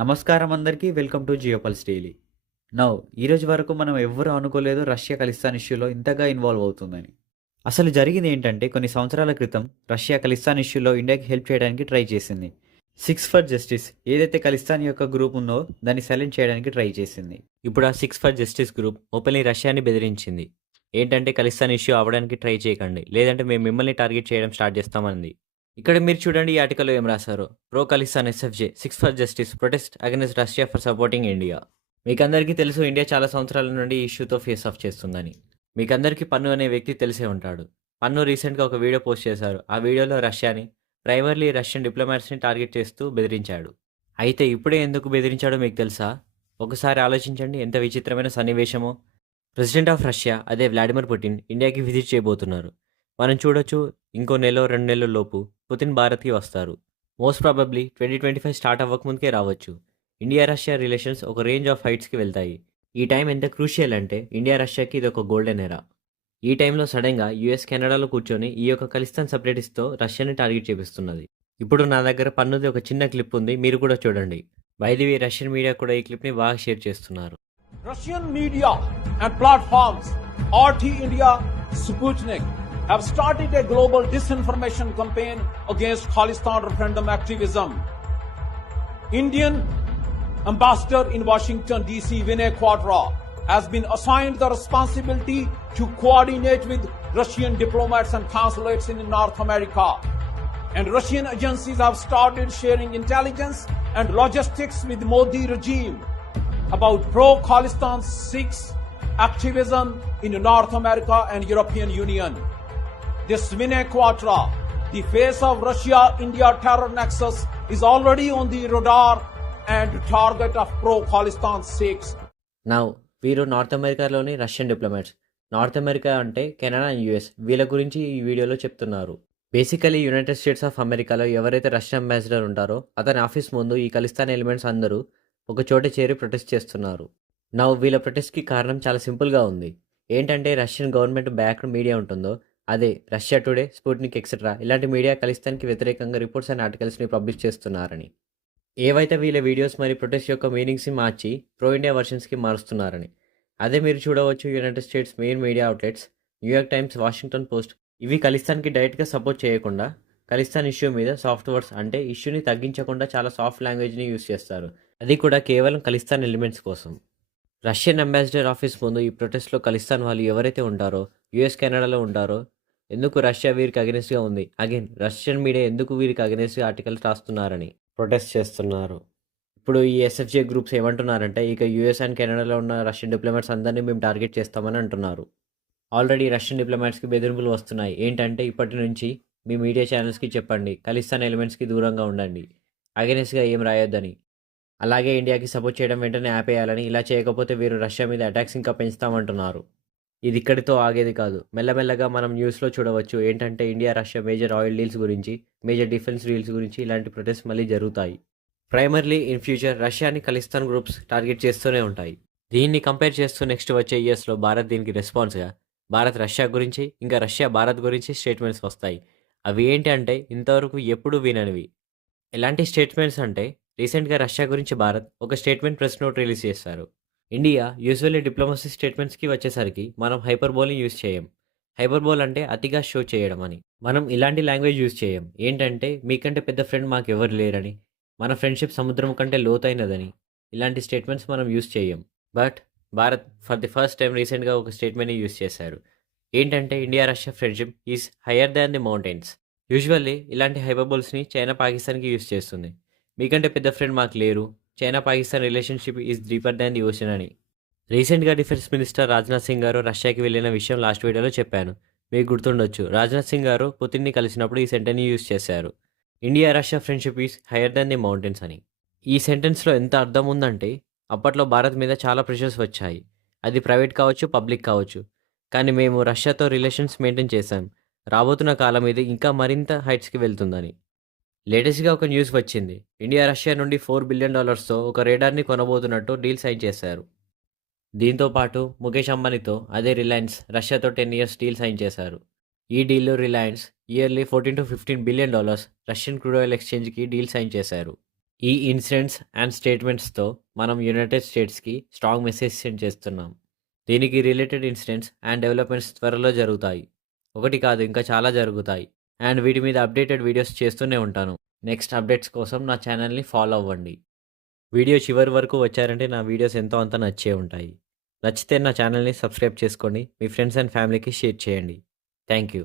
నమస్కారం అందరికీ. Welcome to GeoPulse daily. Now ఈరోజు వరకు మనం ఎవ్వరూ అనుకోలేదు రష్యా ఖలిస్తాన్ ఇష్యూలో ఇంతగా ఇన్వాల్వ్ అవుతుందని. అసలు జరిగింది ఏంటంటే కొన్ని సంవత్సరాల క్రితం రష్యా ఖలిస్తాన్ ఇష్యూలో ఇండియాకి హెల్ప్ చేయడానికి ట్రై చేసింది. సిక్స్ ఫర్ జస్టిస్ ఏదైతే ఖలిస్తాన్ యొక్క గ్రూప్ ఉందో దాన్ని సైలెంట్ చేయడానికి ట్రై చేసింది. ఇప్పుడు ఆ Sikhs for Justice group openly రష్యాని బెదిరించింది. ఏంటంటే ఖలిస్తాన్ ఇష్యూ అవ్వడానికి ట్రై చేయకండి, లేదంటే మేము మిమ్మల్ని టార్గెట్ చేయడం స్టార్ట్ చేస్తామంది. ఇక్కడ మీరు చూడండి, ఈ ఆర్టికల్లో ఏం రాశారో. Pro Khalistan SFJ six for justice protest against Russia for supporting India. మీకందరికీ తెలుసు ఇండియా చాలా సంవత్సరాల నుండి ఈ ఇష్యూతో ఫేస్ ఆఫ్ చేస్తుందని. మీకందరికీ పన్ను అనే వ్యక్తి తెలిసే ఉంటాడు. పన్ను రీసెంట్గా ఒక వీడియో పోస్ట్ చేశారు. ఆ వీడియోలో రష్యాని, ప్రైమర్లీ రష్యన్ డిప్లొమాట్స్ని టార్గెట్ చేస్తూ బెదిరించాడు. అయితే ఇప్పుడే ఎందుకు బెదిరించాడో మీకు తెలుసా? ఒకసారి ఆలోచించండి, ఎంత విచిత్రమైన సన్నివేశమో. ప్రెసిడెంట్ ఆఫ్ రష్యా అదే వ్లాడిమిర్ పుటిన్ ఇండియాకి విజిట్ చేయబోతున్నారు. మనం చూడొచ్చు, ఇంకో నెల 2 నెలల లోపు పుతిన్ భారత్కి వస్తారు. మోస్ట్ ప్రాబబ్లీ 2025 స్టార్ట్ అవ్వకముందుకే రావచ్చు. ఇండియా రష్యా రిలేషన్స్ ఒక రేంజ్ ఆఫ్ హైట్స్కి వెళ్తాయి. ఈ టైం ఎంత క్రూషియల్ అంటే ఇండియా రష్యాకి ఇది ఒక గోల్డెన్ ఎరా. ఈ టైంలో సడన్గా యుఎస్ కెనడాలో కూర్చొని ఈ యొక్క ఖలిస్తాన్ సపరేటిస్ట్తో రష్యాని టార్గెట్ చేపిస్తున్నది. ఇప్పుడు నా దగ్గర పన్నుది ఒక చిన్న క్లిప్ ఉంది, మీరు కూడా చూడండి. బైదివి రష్యన్ మీడియా కూడా ఈ క్లిప్ని బాగా షేర్ చేస్తున్నారు. Russian media and platforms RT India, Sputnik have started a global disinformation campaign against Khalistan referendum activism. Indian ambassador in Washington DC, Vinay Quadra, has been assigned the responsibility to coordinate with Russian diplomats and consulates in North America. And Russian agencies have started sharing intelligence and logistics with Modi regime about pro-Khalistan Sikhs activism in North America and European Union. This Vinay Quatra, the face of Russia-India terror nexus, is already on the radar and target of pro-Khalistan Sikhs. Now వీరు north అమెరికాలోని Russian diplomats. North America అంటే Canada and US, వీళ్ళ గురించి ఈ వీడియోలో చెప్తున్నారు. Basically United states of అమెరికాలో ఎవరైతే రష్యన్ అంబాసిడర్ ఉంటారో అతని ఆఫీస్ ముందు ఈ ఖలిస్తాన్ ఎలిమెంట్స్ అందరూ ఒక చోట చేరి ప్రొటెస్ట్ చేస్తున్నారు. నౌ వీళ్ళ ప్రొటెస్ట్కి కారణం చాలా సింపుల్గా ఉంది. ఏంటంటే రష్యన్ గవర్నమెంట్ బ్యాక్డ్ మీడియా ఉంటుందో అదే రష్యా టుడే, స్పుట్నిక్ ఎక్సెట్రా, ఇలాంటి మీడియా ఖలిస్తాన్కి వ్యతిరేకంగా రిపోర్ట్స్ అండ్ ఆర్టికల్స్ని పబ్లిష్ చేస్తున్నారని. ఏవైతే వీళ్ళ వీడియోస్ మరియు ప్రొటెస్ట్ యొక్క మీనింగ్స్ని మార్చి ప్రో ఇండియా వర్షన్స్కి మారుస్తున్నారని. అదే మీరు చూడవచ్చు, United states main media outlets New York times, Washington post ఇవి ఖలిస్తాన్కి డైరెక్ట్గా సపోర్ట్ చేయకుండా ఖలిస్తాన్ ఇష్యూ మీద సాఫ్ట్ వర్డ్స్ అంటే ఇష్యూని తగ్గించకుండా చాలా సాఫ్ట్ లాంగ్వేజ్ని యూస్ చేస్తారు. అది కూడా కేవలం ఖలిస్తాన్ ఎలిమెంట్స్ కోసం. రష్యన్ అంబాసిడర్ ఆఫీస్ ముందు ఈ ప్రొటెస్ట్లో ఖలిస్తాన్ వాళ్ళు ఎవరైతే ఉంటారో, యుఎస్ కెనడాలో ఉంటారో, ఎందుకు రష్యా వీరికి అగెనెస్ట్గా ఉంది, అగైన్ రష్యన్ మీడియా ఎందుకు వీరికి అగెనెస్ట్గా ఆర్టికల్స్ రాస్తున్నారని ప్రొటెస్ట్ చేస్తున్నారు. ఇప్పుడు ఈ ఎస్ఎఫ్జే గ్రూప్స్ ఏమంటున్నారంటే ఇక యుఎస్ అండ్ కెనడాలో ఉన్న రష్యన్ డిప్లొమాట్స్ అందరినీ మేము టార్గెట్ చేస్తామని అంటున్నారు. ఆల్రెడీ రష్యన్ డిప్లొమాట్స్కి బెదిరింపులు వస్తున్నాయి. ఏంటంటే ఇప్పటి నుంచి మీ మీడియా ఛానల్స్కి చెప్పండి, ఖలిస్తాన్ ఎలిమెంట్స్కి దూరంగా ఉండండి, అగెనెస్ట్గా ఏం రాయొద్దని, అలాగే ఇండియాకి సపోర్ట్ చేయడం వెంటనే ఆపేయాలని, ఇలా చేయకపోతే వీరు రష్యా మీద అటాక్స్ ఇంకా పెంచుతామంటున్నారు. ఇది ఇక్కడితో ఆగేది కాదు. మెల్లమెల్లగా మనం న్యూస్లో చూడవచ్చు ఏంటంటే India Russia major oil deals గురించి, మేజర్ డిఫెన్స్ డీల్స్ గురించి ఇలాంటి ప్రొటెస్ట్ మళ్ళీ జరుగుతాయి. ప్రైమర్లీ ఇన్ ఫ్యూచర్ రష్యాని ఖలిస్తాన్ గ్రూప్స్ టార్గెట్ చేస్తూనే ఉంటాయి. దీన్ని కంపేర్ చేస్తూ నెక్స్ట్ వచ్చే ఇయర్స్లో భారత్ దీనికి రెస్పాన్స్గా భారత్ రష్యా గురించి, ఇంకా రష్యా భారత్ గురించి స్టేట్మెంట్స్ వస్తాయి. అవి ఏంటి అంటే ఇంతవరకు ఎప్పుడూ విననివి. ఎలాంటి స్టేట్మెంట్స్ అంటే రీసెంట్గా రష్యా గురించి భారత్ ఒక స్టేట్మెంట్ ప్రెస్ నోట్ రిలీజ్ చేశారు. ఇండియా యూజువల్లీ డిప్లొమసీ స్టేట్మెంట్స్కి వచ్చేసరికి మనం హైపర్బోల్ని యూజ్ చేయం. హైపర్బోల్ అంటే అతిగా షో చేయడం అని. మనం ఇలాంటి లాంగ్వేజ్ యూజ్ చేయం. ఏంటంటే మీకంటే పెద్ద ఫ్రెండ్ మాకు ఎవరు లేరని, మన ఫ్రెండ్షిప్ సముద్రం కంటే లోతైనదని, ఇలాంటి స్టేట్మెంట్స్ మనం యూజ్ చేయం. But Bharat for the first time రీసెంట్గా ఒక స్టేట్మెంట్ని యూజ్ చేశారు. ఏంటంటే India Russia friendship is higher than the mountains. Usually ఇలాంటి హైపర్బోల్స్ని చైనా పాకిస్తాన్కి యూజ్ చేస్తుంది. మీకంటే పెద్ద ఫ్రెండ్ మాకు లేరు, China Pakistan relationship is deeper than the ocean అని. రీసెంట్గా డిఫెన్స్ మినిస్టర్ రాజ్నాథ్ సింగ్ గారు రష్యాకి వెళ్ళిన విషయం లాస్ట్ వీడియోలో చెప్పాను, మీకు గుర్తుండొచ్చు. రాజ్నాథ్ సింగ్ గారు పుతిన్ని కలిసినప్పుడు ఈ సెంటెన్స్ యూజ్ చేశారు, India Russia friendship is higher than the mountains అని. ఈ సెంటెన్స్లో ఎంత అర్థం ఉందంటే అప్పట్లో భారత్ మీద చాలా ప్రెషర్స్ వచ్చాయి, అది ప్రైవేట్ కావచ్చు, పబ్లిక్ కావచ్చు, కానీ మేము రష్యాతో రిలేషన్స్ మెయింటైన్ చేశాం. రాబోతున్న కాలం ఇది ఇంకా మరింత హైట్స్కి వెళ్తుందని. లేటెస్ట్గా ఒక న్యూస్ వచ్చింది, ఇండియా రష్యా నుండి $4 బిలియన్ ఒక రేడార్ని కొనబోతున్నట్టు డీల్ సైన్ చేశారు. దీంతో పాటు ముఖేష్ అంబానీతో అదే రిలయన్స్ రష్యాతో 10 years డీల్ సైన్ చేశారు. ఈ డీల్లో Reliance yearly $14 to $15 billion Russian crude oil ఎక్స్చేంజ్కి డీల్ సైన్ చేశారు. ఈ ఇన్సిడెంట్స్ అండ్ స్టేట్మెంట్స్తో మనం యునైటెడ్ స్టేట్స్కి స్ట్రాంగ్ మెసేజ్ సెండ్ చేస్తున్నాం. దీనికి రిలేటెడ్ ఇన్సిడెంట్స్ అండ్ డెవలప్మెంట్స్ త్వరలో జరుగుతాయి. ఒకటి కాదు, ఇంకా చాలా జరుగుతాయి. అండ్ వీటి మీద అప్డేటెడ్ వీడియోస్ చేస్తూనే ఉంటాను. నెక్స్ట్ అప్డేట్స్ కోసం నా ఛానల్ని ఫాలో అవ్వండి. వీడియో చివరి వరకు వచ్చారంటే నా వీడియోస్ ఎంతో అంత నచ్చే ఉంటాయి. నచ్చితే నా ఛానల్ని సబ్స్క్రైబ్ చేసుకోండి. మీ ఫ్రెండ్స్ అండ్ ఫ్యామిలీకి షేర్ చేయండి. Thank you.